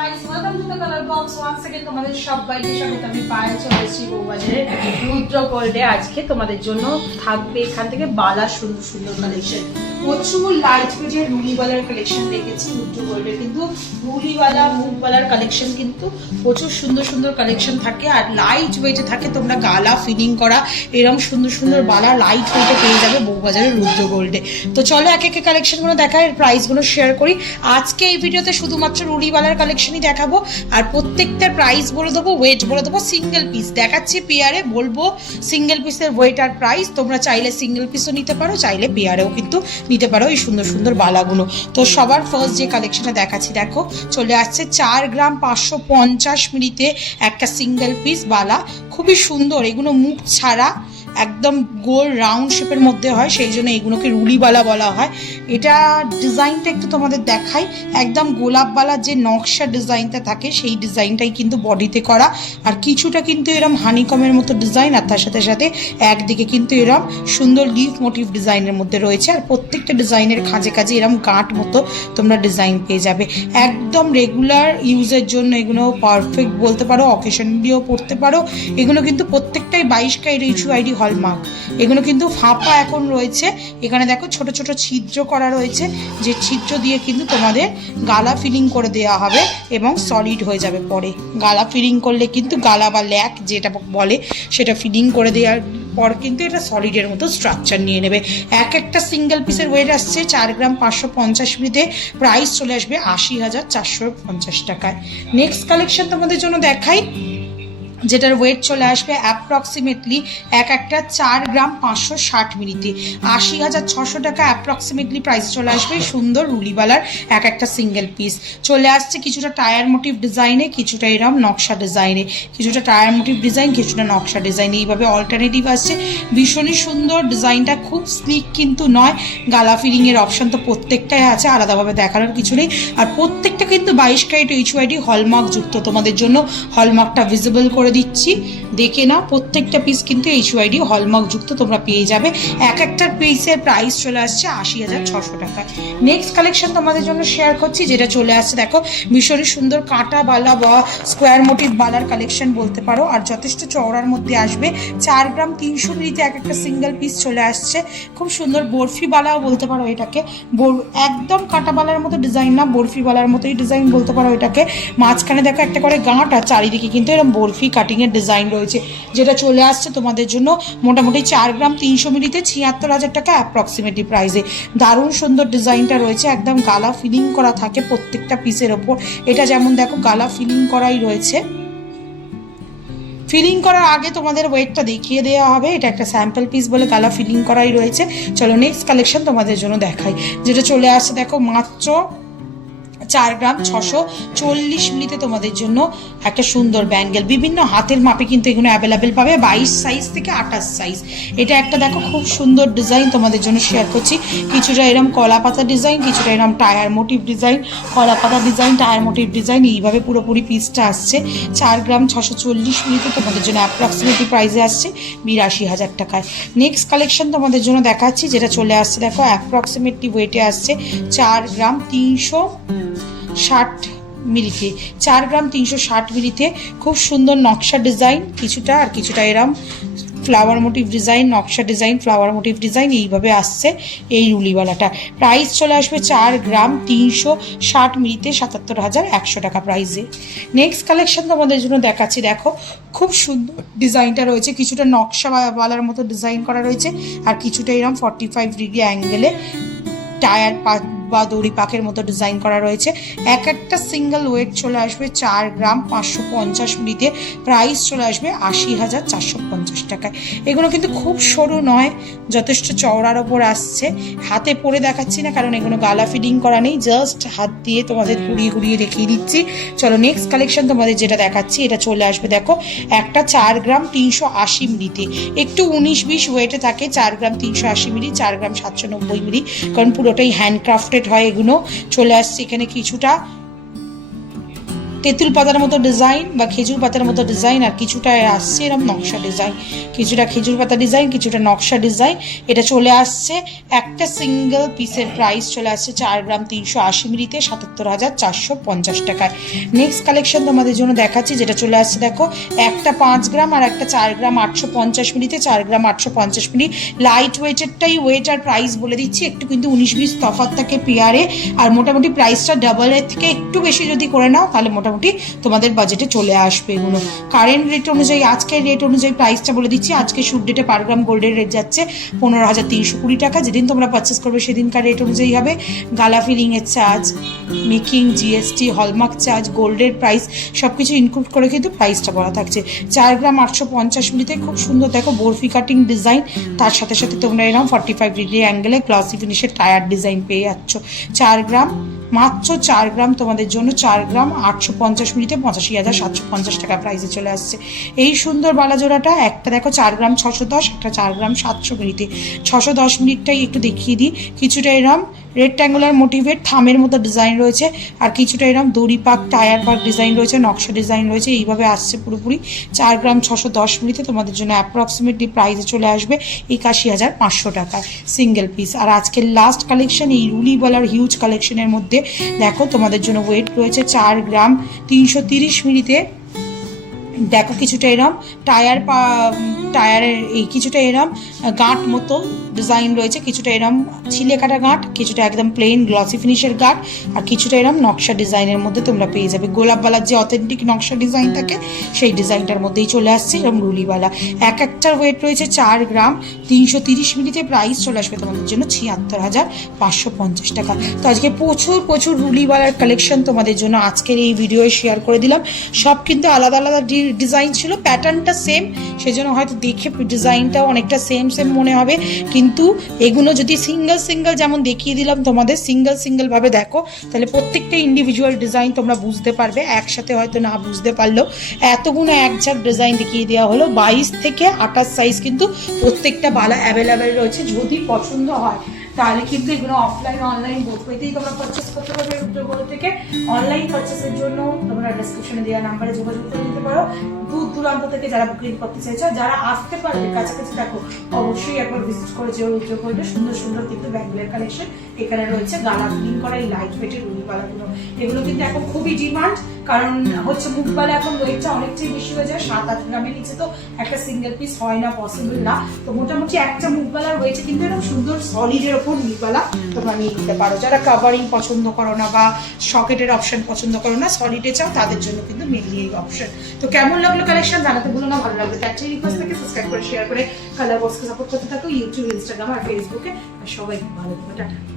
guys, welcome to the color box. Once again তোমাদের সবাইকে স্বাগত। আমি পায়ে চলে এসেছি বউবাজারে রুদ্র গোল্ডে। আজকে তোমাদের জন্য থাকবে এখান থেকে বালা সুন্দর সুন্দর কালেকশন, প্রচুর লাইট ওয়েটের রুলিওয়ালার কালেকশন রেখেছি রুদ্র গোল্ডে। কিন্তু রুলিওয়ালা মুখওয়ালার কালেকশন কিন্তু প্রচুর সুন্দর সুন্দর কালেকশন থাকে, আর লাইট ওয়েটে থাকে। তোমরা গালা ফিলিং করা এরকম সুন্দর সুন্দর বালা লাইট ওয়েটে পেয়ে যাবে বউবাজারে রুদ্র গোল্ডে। তো চলো এক এক কালেকশনগুলো দেখায়, এর প্রাইসগুলো শেয়ার করি। আজকে এই ভিডিওতে শুধুমাত্র রুলিওয়ালার কালেকশনই দেখাবো, আর প্রত্যেকটার প্রাইস বলে দেবো, ওয়েট বলে দেবো। সিঙ্গেল পিস দেখাচ্ছি পেয়ারে, বলবো সিঙ্গেল পিসের ওয়েট আর প্রাইস। তোমরা চাইলে সিঙ্গেল পিসও নিতে পারো, চাইলে পেয়ারেও কিন্তু নিতে পারো এই সুন্দর সুন্দর বালাগুলো। তো সবার ফার্স্ট যে কালেকশনটা দেখাচ্ছি দেখো, চলে আসছে 4 গ্রাম 550 মিলিতে একটা সিঙ্গেল পিস বালা, খুবই সুন্দর। এগুলো মুখ ছাড়া একদম গোল রাউন্ড শেপের মধ্যে হয়, সেই জন্য এগুলোকে রুলিবালা বলা হয়। এটা ডিজাইনটা একটু তোমাদের দেখাই, একদম গোলাপবালার যে নকশা ডিজাইনটা থাকে সেই ডিজাইনটাই কিন্তু বডিতে করা, আর কিছুটা কিন্তু এরম হানিকমের মতো ডিজাইন, আর তার সাথে সাথে একদিকে কিন্তু এরম সুন্দর লিফ মোটিভ ডিজাইনের মধ্যে রয়েছে। আর প্রত্যেকটা ডিজাইনের খাঁজে খাঁজে এরম গাঁট মতো তোমরা ডিজাইন পেয়ে যাবে। একদম রেগুলার ইউজের জন্য এগুলো পারফেক্ট বলতে পারো, অকেশনালিও পড়তে পারো। এগুলো কিন্তু প্রত্যেকটাই 22 ক্যারেট HUID হলমার্ক। এগুলো কিন্তু ফাঁপা এখন রয়েছে, এখানে দেখো ছোট ছোট ছিদ্র করা রয়েছে, যে ছিদ্র দিয়ে কিন্তু তোমাদের গালা ফিলিং করে দেওয়া হবে এবং সলিড হয়ে যাবে। পরে গালা ফিলিং করলে কিন্তু গালা বা ল্যাক যেটা বলে সেটা ফিলিং করে দেওয়ার পর কিন্তু এটা সলিডের মতো স্ট্রাকচার নিয়ে নেবে। এক একটা সিঙ্গেল পিসের ওয়েট আসছে 4 গ্রাম 550 মিলিতে, প্রাইস চলে আসবে 80,450 টাকায়। নেক্সট কালেকশন তোমাদের জন্য দেখাই, যেটার ওয়েট চলে আসবে অ্যাপ্রক্সিমেটলি এক একটা 4 গ্রাম 560 মিলিতে, 80,600 টাকা অ্যাপ্রক্সিমেটলি প্রাইস চলে আসবে। সুন্দর রুলিবালার এক একটা সিঙ্গেল পিস চলে আসছে কিছুটা টায়ার মোটিভ ডিজাইনে, কিছুটা এরম নকশা ডিজাইনে, কিছুটা টায়ার মোটিভ ডিজাইন, কিছুটা নকশা ডিজাইনে, এইভাবে অল্টারনেটিভ আসছে। ভীষণই সুন্দর ডিজাইনটা, খুব স্লিক কিন্তু নয়। গালা ফিলিংয়ের অপশন তো প্রত্যেকটাই আছে, আলাদাভাবে দেখানোর কিছু নেই। আর প্রত্যেকটা কিন্তু 22 ক্যারেট HUID হলমার্ক যুক্ত। তোমাদের জন্য হলমার্কটা ভিজিবল করে দিচ্ছি, দেখে নাও। প্রত্যেকটা পিস কিন্তু HUID হলমার্ক যুক্ত তোমরা পেয়ে যাবে। এক একটা পিসের প্রাইস চলে আসছে 80,600 টাকা। নেক্সট কালেকশন তোমাদের জন্য শেয়ার করছি, যেটা চলে আসছে দেখো ভীষণই সুন্দর কাঁটা বালা বা স্কোয়ার মোটিভ বালার কালেকশন বলতে পারো, আর যথেষ্ট চওড়ার মধ্যে আসবে। 4 গ্রাম 300 মিলিতে এক একটা সিঙ্গেল পিস চলে আসছে। খুব সুন্দর বরফি বালাও বলতে পারো এটাকে, একদম কাঁটা বালার মতো ডিজাইন না, বরফি বালার মতোই ডিজাইন বলতে পারো এটাকে। মাঝখানে দেখো একটা করে গাঁট, আর চারিদিকে কিন্তু এরকম বরফি কাটিংয়ের ডিজাইন রয়েছে, যেটা চলে আসছে তোমাদের জন্য মোটামুটি 4 গ্রাম 300 মিলিতে 76,000 টাকা অ্যাপ্রক্সিমেটলি প্রাইসে। দারুণ সুন্দর ডিজাইনটা রয়েছে, একদম গালা ফিলিং করা থাকে প্রত্যেকটা পিসের ওপর। এটা যেমন দেখো গালা ফিলিং করাই রয়েছে, ফিলিং করার আগে তোমাদের ওয়েটটা দেখিয়ে দেওয়া হবে। এটা একটা স্যাম্পল পিস বলে গালা ফিলিং করাই রয়েছে। চলো নেক্সট কালেকশন তোমাদের জন্য দেখাই, যেটা চলে আসছে দেখো মাত্র 4 গ্রাম 640 মিলিতে তোমাদের জন্য একটা সুন্দর ব্যাঙ্গেল। বিভিন্ন হাতের মাপে কিন্তু এগুলো অ্যাভেলেবেল পাবে, 22 সাইজ থেকে 28 সাইজ। এটা একটা দেখো খুব সুন্দর ডিজাইন তোমাদের জন্য শেয়ার করছি। কিছুটা এরম কলা পাতা ডিজাইন, কিছুটা এরম টায়ার মোটিভ ডিজাইন, কলা পাতা ডিজাইন, টায়ার মোটিভ ডিজাইন, এইভাবে পুরোপুরি পিসটা আসছে। 4 গ্রাম 640 মিলিতে তোমাদের জন্য অ্যাপ্রক্সিমেটলি প্রাইসে আসছে 82,000 টাকায়। নেক্সট কালেকশন তোমাদের জন্য দেখাচ্ছি, যেটা চলে আসছে দেখো অ্যাপ্রক্সিমেটলি ওয়েটে আসছে 4 গ্রাম 360 মিলিতে, 4 গ্রাম 360 মিলিতে। খুব সুন্দর নকশা ডিজাইন কিছুটা, আর কিছুটা এরম ফ্লাওয়ার মোটিভ ডিজাইন, নকশা ডিজাইন, ফ্লাওয়ার মোটিভ ডিজাইন, এইভাবে আসছে এই রুলিওয়ালাটা। প্রাইস চলে আসবে 4 গ্রাম 360 মিলিতে 77,100 টাকা প্রাইসে। নেক্সট কালেকশন তোমাদের জন্য দেখাচ্ছি দেখো, খুব সুন্দর ডিজাইনটা রয়েছে, কিছুটা নকশাওয়ালার মতো ডিজাইন করা রয়েছে, আর কিছুটা এরম 45 ডিগ্রি অ্যাঙ্গেলে টায়ার বা দড়ি পাকের মতো ডিজাইন করা রয়েছে। এক একটা সিঙ্গেল ওয়েট চলে আসবে 4 গ্রাম 550 মিলিতে, প্রাইস চলে আসবে 80,450 টাকায়। এগুলো কিন্তু খুব সরু নয়, যথেষ্ট চওড়ার ওপর আসছে। হাতে পরে দেখাচ্ছি না, কারণ এগুলো গালা ফিডিং করা নেই, জাস্ট হাত দিয়ে তোমাদের ঘুরিয়ে ঘুরিয়ে দেখিয়ে দিচ্ছি। চলো নেক্সট কালেকশন তোমাদের যেটা দেখাচ্ছি, এটা চলে আসবে দেখো একটা 4 গ্রাম 380 মিলিতে, একটু 19-20 ওয়েটে থাকে। 4 গ্রাম 380 মিলি, 4 গ্রাম 790 মিলি, কারণ পুরোটাই হ্যান্ডক্রাফটেড হয় এগুলো। চলে আসছে এখানে কিছুটা তেঁতুল পাতার মতো ডিজাইন বা খেজুর পাতার মতো ডিজাইন, আর কিছুটা আসছে এরকম নকশা ডিজাইন, কিছুটা খেজুর পাতা ডিজাইন, কিছুটা নকশা ডিজাইন। এটা চলে আসছে একটা সিঙ্গেল পিসের প্রাইস চলে আসছে 4 গ্রাম 380 মিলিতে 77,450 টাকায়। নেক্সট কালেকশন তোমাদের জন্য দেখাচ্ছি, যেটা চলে আসছে দেখো, একটা 5 গ্রাম আর একটা 4 গ্রাম 850 মিলিতে, 4 গ্রাম 850 মিলি। লাইট ওয়েটেরটাই ওয়েট আর প্রাইস বলে দিচ্ছি, একটু কিন্তু 19-20 তফাৎ থাকে পেয়ারে, আর মোটামুটি প্রাইসটা ডাবলের থেকে একটু বেশি যদি করে নাও তাহলে মোটামুটি তোমাদের বাজেটে চলে আসবে এগুলো। কারেন্ট রেট অনুযায়ী, আজকের রেট অনুযায়ী প্রাইসটা বলে দিচ্ছি। আজকে শুট ডেটে পার গ্রাম গোল্ডের রেট যাচ্ছে 15,320 টাকা। যেদিন তোমরা পারচেস করবে সেদিনকার রেট অনুযায়ী হবে। গালা ফিলিংয়ের charge, making, GST, hallmark charge, গোল্ডের প্রাইস সব কিছু ইনক্লুড করে কিন্তু প্রাইসটা বলা থাকছে। 4 গ্রাম 850 মিলিতে খুব সুন্দর দেখো বরফি কাটিং ডিজাইন, তার সাথে সাথে তোমরা এরকম 45 ডিগ্রি অ্যাঙ্গেলে গ্লসি ফিনিশের টায়ার ডিজাইন পেয়ে যাচ্ছ। 4 গ্রাম, মাত্র 4 গ্রাম তোমাদের জন্য 4 গ্রাম 850 মিলিতে 85,750 টাকা প্রাইসে চলে আসছে। এই সুন্দর বালা জোড়াটা, একটা দেখো 4 গ্রাম 610, একটা 4 গ্রাম 700 মিলিতে। 610 মিনিটটাই একটু দেখিয়ে দিই। কিছুটা এরম রেক্ট্যাঙ্গুলার মোটিভের থামের মতো ডিজাইন রয়েছে, আর কিছুটা এরম দড়ি পাক টায়ার পাক ডিজাইন রয়েছে, নকশা ডিজাইন রয়েছে, এইভাবে আসছে পুরোপুরি। 4 গ্রাম 610 মিলিতে তোমাদের জন্য অ্যাপ্রক্সিমেটলি প্রাইসে চলে আসবে 81,500 টাকায় সিঙ্গেল পিস। আর আজকের লাস্ট কালেকশন এই রুলিওয়ালার হিউজ কালেকশনের মধ্যে দেখো তোমাদের জন্য ওয়েট রয়েছে 4 গ্রাম 330 মিলিতে। দেখো কিছুটা এরম টায়ারের এই কিছুটা এরম গাঁট মতো ডিজাইন রয়েছে, কিছুটা এরম ছিলে কাটা গাঁট, কিছুটা একদম প্লেন গ্লসি ফিনিশের গাঁট, আর কিছুটা এরম নকশা ডিজাইনের মধ্যে তোমরা পেয়ে যাবে। গোলাপওয়ালার যে অথেন্টিক নকশা ডিজাইন থাকে সেই ডিজাইনটার মধ্যেই চলে আসছে এরম রুলিওয়ালা। একটার ওয়েট রয়েছে 4 গ্রাম 330 মিলিতে। প্রাইস চলে আসবে তোমাদের জন্য 76,550 টাকা। তো আজকে প্রচুর রুলিওয়ালার কালেকশন তোমাদের জন্য আজকের এই ভিডিওয়ে শেয়ার করে দিলাম। সব কিন্তু আলাদা আলাদা ডিজাইন ছিল, প্যাটার্নটা সেম, সেজন্য হয়তো দেখে ডিজাইনটাও অনেকটা সেম মনে হবে, কিন্তু এগুলো যদি সিঙ্গেল যেমন দেখিয়ে দিলাম তোমাদের, সিঙ্গেল ভাবে দেখো তাহলে প্রত্যেকটা ইন্ডিভিজুয়াল ডিজাইন তোমরা বুঝতে পারবে। একসাথে হয়তো না বুঝতে পারলেও এতগুলো একঝাক ডিজাইন দেখিয়ে দেওয়া হলো। 22 থেকে 28 সাইজ কিন্তু প্রত্যেকটা বালা অ্যাভেলেবেল রয়েছে। যদি পছন্দ হয় তাহলে কিন্তু এগুলো অফলাইন অনলাইন বোথ ওয়েতেই তোমরা পারচেস করতে পারবে রুদ্রগোল্ড থেকে। অনলাইন পারচেসের জন্য তোমরা ডেসক্রিপশনে দেওয়া নাম্বারে যোগাযোগ করে নিতে পারো। দূর দূরান্ত থেকে যারা বুকিং করতে চাইছো, যারা আসতে পারবে কাছাকাছি থাকো, অবশ্যই একবার ভিজিট করে যেও রুদ্রগোল্ডে। সুন্দর কিন্তু ব্যাগগুলোর কালেকশন এখানে রয়েছে। গালা ফিলিং করা এই লাইট ওয়েটের রুলিওয়ালাগুলো, এগুলো কিন্তু এখন খুবই ডিমান্ড, কারণ হচ্ছে মুখবালা এখন ওয়েটটা অনেকটাই বেশি হয়ে যায়। 7-8 গ্রামের নিচে তো একটা সিঙ্গেল পিস হয় না, পসিবল না। তো মোটামুটি একটা মুখবালার রয়েছে কিন্তু এরকম সুন্দর সলিডের ওপর মুখবালা তোমরা নিয়ে নিতে পারো। যারা কাভারিং পছন্দ করো না বা সকেটের অপশন পছন্দ করো না, সলিডে চাও, তাদের জন্য কিন্তু মেনলি এই অপশন। তো কেমন লাগলো কালেকশন জানাতে ভুলো না। ভালো লাগবে তার চেয়ে রিকোয়েস্ট থেকে সাবস্ক্রাইব করে শেয়ার করে কালার বক্সকে সাপোর্ট করতে থাকো ইউটিউব, ইনস্টাগ্রাম আর ফেসবুকে। আর সবাই ভালো থাকো, টাটা।